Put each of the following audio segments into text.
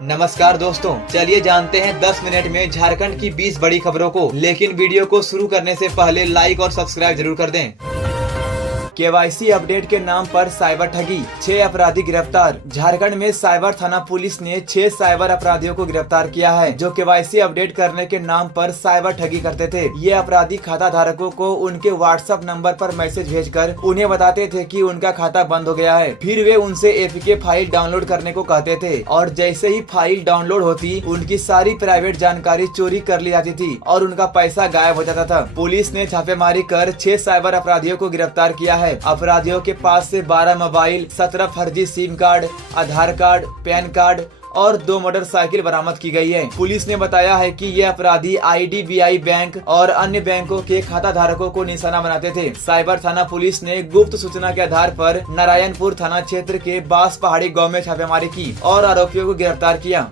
नमस्कार दोस्तों, चलिए जानते हैं 10 मिनट में झारखंड की 20 बड़ी खबरों को। लेकिन वीडियो को शुरू करने से पहले लाइक और सब्सक्राइब जरूर कर दें। केवाईसी अपडेट के नाम पर साइबर ठगी, 6 अपराधी गिरफ्तार। झारखंड में साइबर थाना पुलिस ने 6 साइबर अपराधियों को गिरफ्तार किया है, जो केवाईसी अपडेट करने के नाम पर साइबर ठगी करते थे। ये अपराधी खाता धारकों को उनके व्हाट्सएप नंबर पर मैसेज भेजकर उन्हें बताते थे कि उनका खाता बंद हो गया है। फिर वे उनसे एपीके फाइल डाउनलोड करने को कहते थे और जैसे ही फाइल डाउनलोड होती, उनकी सारी प्राइवेट जानकारी चोरी कर ली जाती थी और उनका पैसा गायब हो जाता था। पुलिस ने छापेमारी कर 6 साइबर अपराधियों को गिरफ्तार किया है। अपराधियों के पास से 12 मोबाइल, 17 फर्जी सिम कार्ड, आधार कार्ड, पैन कार्ड और 2 मोटरसाइकिल बरामद की गई है। पुलिस ने बताया है कि ये अपराधी IDBI बैंक और अन्य बैंकों के खाता धारकों को निशाना बनाते थे। साइबर थाना पुलिस ने गुप्त सूचना के आधार पर नारायणपुर थाना क्षेत्र के बास पहाड़ी गाँव में छापेमारी की और आरोपियों को गिरफ्तार किया।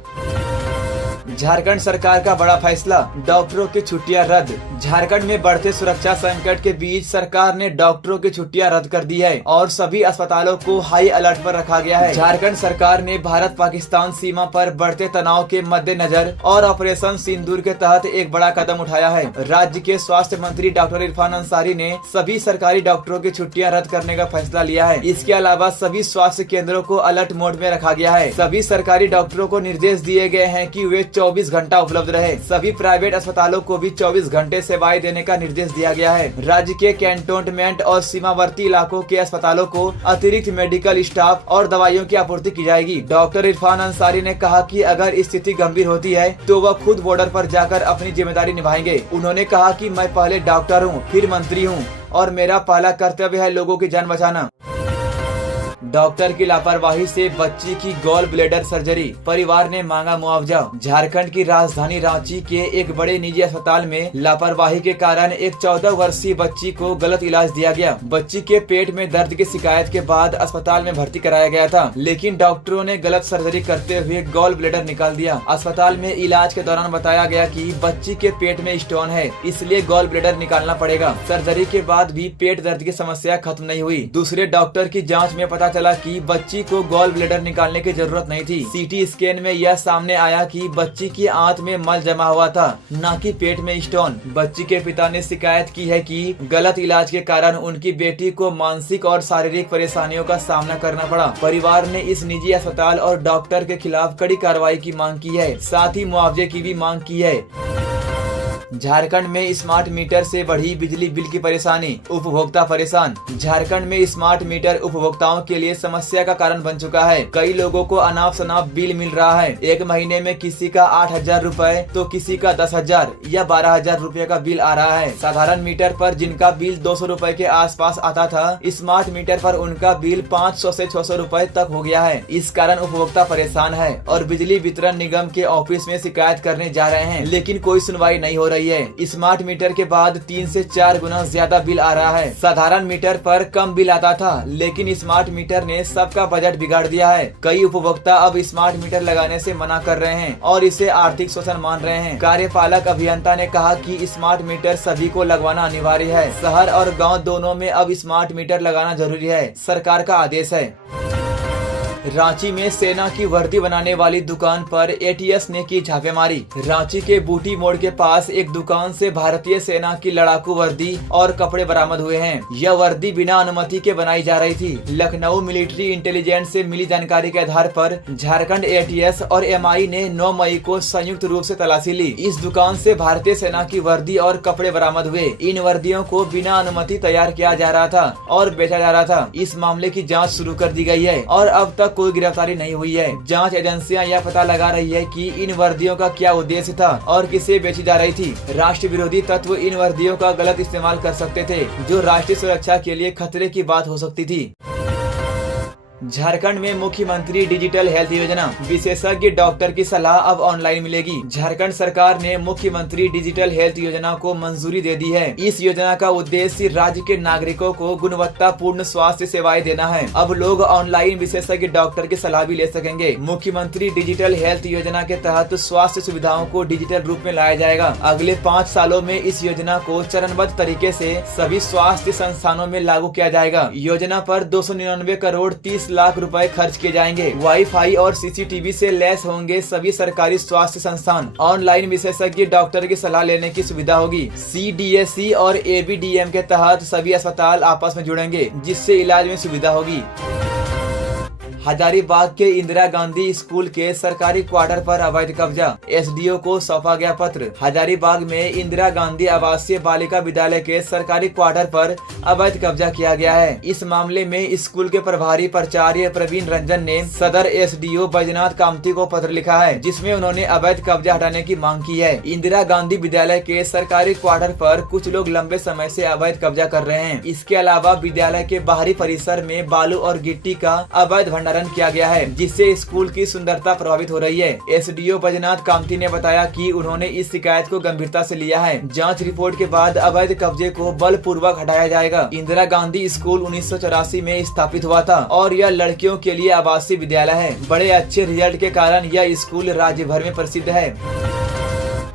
झारखंड सरकार का बड़ा फैसला, डॉक्टरों की छुट्टियां रद्द। झारखंड में बढ़ते सुरक्षा संकट के बीच सरकार ने डॉक्टरों की छुट्टियां रद्द कर दी है और सभी अस्पतालों को हाई अलर्ट पर रखा गया है। झारखंड सरकार ने भारत पाकिस्तान सीमा पर बढ़ते तनाव के मद्देनजर और ऑपरेशन सिंदूर के तहत एक बड़ा कदम उठाया है। राज्य के स्वास्थ्य मंत्री डॉक्टर इरफान अंसारी ने सभी सरकारी डॉक्टरों की छुट्टियां रद्द करने का फैसला लिया है। इसके अलावा सभी स्वास्थ्य केंद्रों को अलर्ट मोड में रखा गया है। सभी सरकारी डॉक्टरों को निर्देश दिए गए हैं कि वे 24 घंटा उपलब्ध रहे। सभी प्राइवेट अस्पतालों को भी 24 घंटे सेवाएं देने का निर्देश दिया गया है। राज्य के कैंटोनमेंट और सीमावर्ती इलाकों के अस्पतालों को अतिरिक्त मेडिकल स्टाफ और दवाइयों की आपूर्ति की जाएगी। डॉक्टर इरफान अंसारी ने कहा कि अगर स्थिति गंभीर होती है तो वह खुद बॉर्डर पर जाकर अपनी जिम्मेदारी निभाएंगे। उन्होंने कहा कि मैं पहले डॉक्टर हूँ, फिर मंत्री हूँ और मेरा पहला कर्तव्य है लोगों की जान बचाना। डॉक्टर की लापरवाही से बच्ची की गॉल ब्लेडर सर्जरी, परिवार ने मांगा मुआवजा। झारखंड की राजधानी रांची के एक बड़े निजी अस्पताल में लापरवाही के कारण एक 14 वर्षीय बच्ची को गलत इलाज दिया गया। बच्ची के पेट में दर्द की शिकायत के बाद अस्पताल में भर्ती कराया गया था, लेकिन डॉक्टरों ने गलत सर्जरी करते हुए गॉल ब्लेडर निकाल दिया। अस्पताल में इलाज के दौरान बताया गया कि बच्ची के पेट में स्टोन है, इसलिए गॉल ब्लेडर निकालना पड़ेगा। सर्जरी के बाद भी पेट दर्द की समस्या खत्म नहीं हुई। दूसरे डॉक्टर की जाँच में पता चला कि बच्ची को गॉल ब्लेडर निकालने की जरूरत नहीं थी। सीटी स्कैन में यह सामने आया कि बच्ची की आंत में मल जमा हुआ था, न कि पेट में स्टोन। बच्ची के पिता ने शिकायत की है कि गलत इलाज के कारण उनकी बेटी को मानसिक और शारीरिक परेशानियों का सामना करना पड़ा। परिवार ने इस निजी अस्पताल और डॉक्टर के खिलाफ कड़ी कार्रवाई की मांग की है, साथ ही मुआवजे की भी मांग की है। झारखंड में स्मार्ट मीटर से बढ़ी बिजली बिल की परेशानी, उपभोक्ता परेशान। झारखंड में स्मार्ट मीटर उपभोक्ताओं के लिए समस्या का कारण बन चुका है। कई लोगों को अनाप शनाप बिल मिल रहा है। एक महीने में किसी का 8,000 रूपए तो किसी का 10,000 या 12,000 रूपए का बिल आ रहा है। साधारण मीटर पर जिनका बिल 200 रूपए के आसपास आता था, स्मार्ट मीटर पर उनका बिल 500 से 600 रूपए तक हो गया है। इस कारण उपभोक्ता परेशान है और बिजली वितरण निगम के ऑफिस में शिकायत करने जा रहे हैं, लेकिन कोई सुनवाई नहीं हो रही है। स्मार्ट मीटर के बाद 3 से 4 गुना ज्यादा बिल आ रहा है। साधारण मीटर पर कम बिल आता था, लेकिन स्मार्ट मीटर ने सबका बजट बिगाड़ दिया है। कई उपभोक्ता अब स्मार्ट मीटर लगाने से मना कर रहे हैं और इसे आर्थिक शोषण मान रहे हैं। कार्यपालक अभियंता ने कहा कि स्मार्ट मीटर सभी को लगवाना अनिवार्य है। शहर और गाँव दोनों में अब स्मार्ट मीटर लगाना जरूरी है, सरकार का आदेश है। रांची में सेना की वर्दी बनाने वाली दुकान पर ATS ने की छापेमारी। रांची के बूटी मोड़ के पास एक दुकान से भारतीय सेना की लड़ाकू वर्दी और कपड़े बरामद हुए हैं। यह वर्दी बिना अनुमति के बनाई जा रही थी। लखनऊ मिलिट्री इंटेलिजेंस से मिली जानकारी के आधार पर झारखंड ATS और MI ने 9 मई को संयुक्त रूप से तलाशी ली। इस दुकान से भारतीय सेना की वर्दी और कपड़े बरामद हुए। इन वर्दियों को बिना अनुमति तैयार किया जा रहा था और बेचा जा रहा था। इस मामले की जाँच शुरू कर दी गई है और अब तक कोई गिरफ्तारी नहीं हुई है। जांच एजेंसियां यह पता लगा रही है कि इन वर्दियों का क्या उद्देश्य था और किसे बेची जा रही थी। राष्ट्र विरोधी तत्व इन वर्दियों का गलत इस्तेमाल कर सकते थे, जो राष्ट्रीय सुरक्षा के लिए खतरे की बात हो सकती थी। झारखंड में मुख्यमंत्री डिजिटल हेल्थ योजना, विशेषज्ञ डॉक्टर की सलाह अब ऑनलाइन मिलेगी। झारखंड सरकार ने मुख्यमंत्री डिजिटल हेल्थ योजना को मंजूरी दे दी है। इस योजना का उद्देश्य राज्य के नागरिकों को गुणवत्तापूर्ण स्वास्थ्य सेवाएं देना है। अब लोग ऑनलाइन विशेषज्ञ डॉक्टर की सलाह भी ले सकेंगे। मुख्यमंत्री डिजिटल हेल्थ योजना के तहत स्वास्थ्य सुविधाओं को डिजिटल रूप में लाया जाएगा। अगले 5 सालों में इस योजना को चरणबद्ध तरीके से सभी स्वास्थ्य संस्थानों में लागू किया जाएगा। योजना पर 299 करोड़ 30 30 लाख रुपए खर्च किए जाएंगे। वाईफाई और सीसीटीवी से लैस होंगे सभी सरकारी स्वास्थ्य संस्थान। ऑनलाइन विशेषज्ञ डॉक्टर की सलाह लेने की सुविधा होगी। CDSE और ABDM के तहत सभी अस्पताल आपस में जुड़ेंगे, जिससे इलाज में सुविधा होगी। हजारीबाग के इंदिरा गांधी स्कूल के सरकारी क्वार्टर पर अवैध कब्जा, SDO को सौंपा गया पत्र। हजारीबाग में इंदिरा गांधी आवासीय बालिका विद्यालय के सरकारी क्वार्टर पर अवैध कब्जा किया गया है। इस मामले में स्कूल के प्रभारी प्राचार्य प्रवीण रंजन ने सदर SDO बैजनाथ कामती को पत्र लिखा है, जिसमें उन्होंने अवैध कब्जा हटाने की मांग की है। इंदिरा गांधी विद्यालय के सरकारी क्वार्टर पर कुछ लोग लंबे समय से अवैध कब्जा कर रहे हैं। इसके अलावा विद्यालय के बाहरी परिसर में बालू और गिट्टी का अवैध भंडारण किया गया है, जिससे स्कूल की सुंदरता प्रभावित हो रही है। SDO बैजनाथ कामती ने बताया कि उन्होंने इस शिकायत को गंभीरता से लिया है। जांच रिपोर्ट के बाद अवैध कब्जे को बलपूर्वक हटाया जाएगा। इंदिरा गांधी स्कूल 1984 में स्थापित हुआ था और यह लड़कियों के लिए आवासीय विद्यालय है। बड़े अच्छे रिजल्ट के कारण यह स्कूल राज्य भर में प्रसिद्ध है।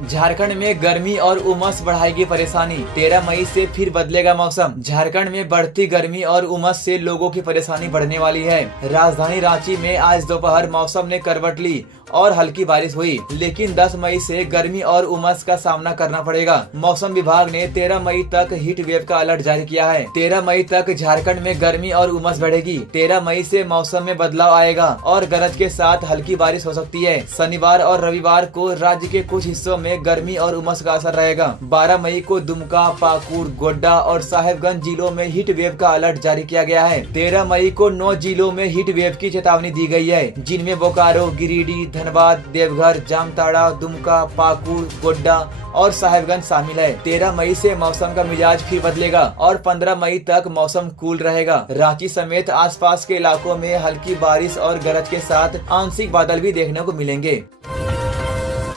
झारखंड में गर्मी और उमस बढ़ाएगी परेशानी, 13 मई से फिर बदलेगा मौसम। झारखंड में बढ़ती गर्मी और उमस से लोगों की परेशानी बढ़ने वाली है। राजधानी रांची में आज दोपहर मौसम ने करवट ली और हल्की बारिश हुई, लेकिन 10 मई से गर्मी और उमस का सामना करना पड़ेगा। मौसम विभाग ने 13 मई तक हीट वेव का अलर्ट जारी किया है। 13 मई तक झारखंड में गर्मी और उमस बढ़ेगी। 13 मई से मौसम में बदलाव आएगा और गरज के साथ हल्की बारिश हो सकती है। शनिवार और रविवार को राज्य के कुछ हिस्सों में गर्मी और उमस का असर रहेगा। 12 मई को दुमका, पाकुड़, गोड्डा और साहेबगंज जिलों में हीट वेव का अलर्ट जारी किया गया है। 13 मई को 9 जिलों में हीट वेव की चेतावनी दी गई है, जिनमें बोकारो, गिरिडीह, धनबाद, देवघर, जामताड़ा, दुमका, पाकुड़, गोड्डा और साहेबगंज शामिल है। 13 मई से मौसम का मिजाज फिर बदलेगा और 15 मई तक मौसम कूल रहेगा। रांची समेत आसपास के इलाकों में हल्की बारिश और गरज के साथ आंशिक बादल भी देखने को मिलेंगे।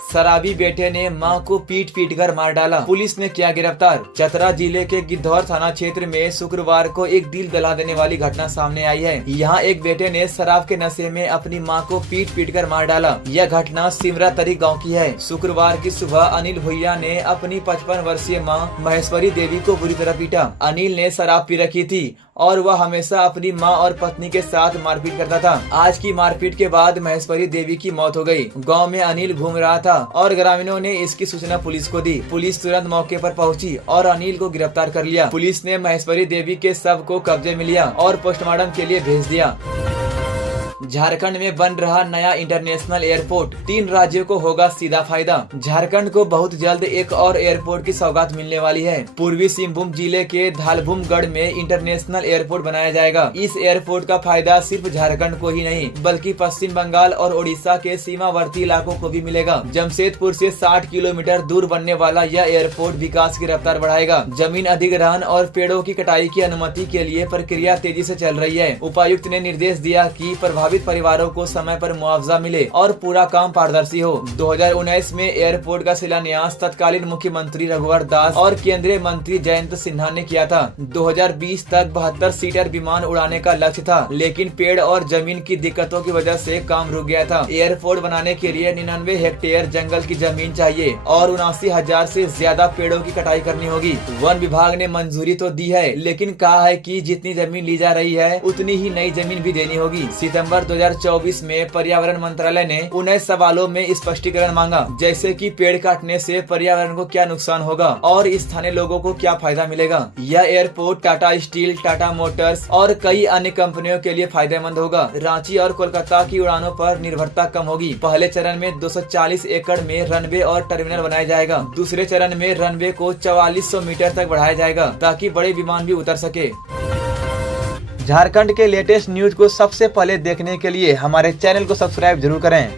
शराबी बेटे ने मां को पीट कर मार डाला, पुलिस ने किया गिरफ्तार। चतरा जिले के गिद्धौर थाना क्षेत्र में शुक्रवार को एक दिल दहला देने वाली घटना सामने आई है। यहाँ एक बेटे ने शराब के नशे में अपनी मां को पीट कर मार डाला। यह घटना सिमरा तरी गाँव की है। शुक्रवार की सुबह अनिल भुइया ने अपनी 55 वर्षीय मां महेश्वरी देवी को बुरी तरह पीटा। अनिल ने शराब पी रखी थी और वह हमेशा अपनी मां और पत्नी के साथ मारपीट करता था। आज की मारपीट के बाद महेश्वरी देवी की मौत हो गई। गांव में अनिल घूम रहा था और ग्रामीणों ने इसकी सूचना पुलिस को दी। पुलिस तुरंत मौके पर पहुंची और अनिल को गिरफ्तार कर लिया। पुलिस ने महेश्वरी देवी के शव को कब्जे में लिया और पोस्टमार्टम के लिए भेज दिया। झारखंड में बन रहा नया इंटरनेशनल एयरपोर्ट, 3 राज्यों को होगा सीधा फायदा। झारखंड को बहुत जल्द एक और एयरपोर्ट की सौगात मिलने वाली है। पूर्वी सिंहभूम जिले के धालभूमगढ़ में इंटरनेशनल एयरपोर्ट बनाया जाएगा। इस एयरपोर्ट का फायदा सिर्फ झारखंड को ही नहीं, बल्कि पश्चिम बंगाल और ओडिशा के सीमावर्ती इलाकों को भी मिलेगा। जमशेदपुर से 60 किलोमीटर दूर बनने वाला यह एयरपोर्ट विकास की रफ्तार बढ़ाएगा। जमीन अधिग्रहण और पेड़ों की कटाई की अनुमति के लिए प्रक्रिया तेजी से चल रही है। उपायुक्त ने निर्देश दिया कि प्रभावित परिवारों को समय पर मुआवजा मिले और पूरा काम पारदर्शी हो। 2019 में एयरपोर्ट का शिलान्यास तत्कालीन मुख्यमंत्री रघुवर दास और केंद्रीय मंत्री जयंत सिन्हा ने किया था। 2020 तक 72 सीटर विमान उड़ाने का लक्ष्य था, लेकिन पेड़ और जमीन की दिक्कतों की वजह से काम रुक गया था। एयरपोर्ट बनाने के लिए 99 हेक्टेयर जंगल की जमीन चाहिए और 79,000 से ज्यादा पेड़ों की कटाई करनी होगी। वन विभाग ने मंजूरी तो दी है, लेकिन कहा है कि जितनी जमीन ली जा रही है उतनी ही नई जमीन भी देनी होगी। सितंबर 2024 में पर्यावरण मंत्रालय ने 19 सवालों में स्पष्टीकरण मांगा, जैसे कि पेड़ काटने से पर्यावरण को क्या नुकसान होगा और स्थानीय लोगों को क्या फायदा मिलेगा। यह airport Tata steel, Tata Motors और कई अन्य कंपनियों के लिए फायदेमंद होगा। रांची और कोलकाता की उड़ानों पर निर्भरता कम होगी। पहले चरण में 240 एकड़ में रनवे और टर्मिनल बनाया जाएगा। दूसरे चरण में रनवे को 4400 मीटर तक बढ़ाया जाएगा, ताकि बड़े विमान भी उतर सके। झारखंड के लेटेस्ट न्यूज को सबसे पहले देखने के लिए हमारे चैनल को सब्सक्राइब जरूर करें।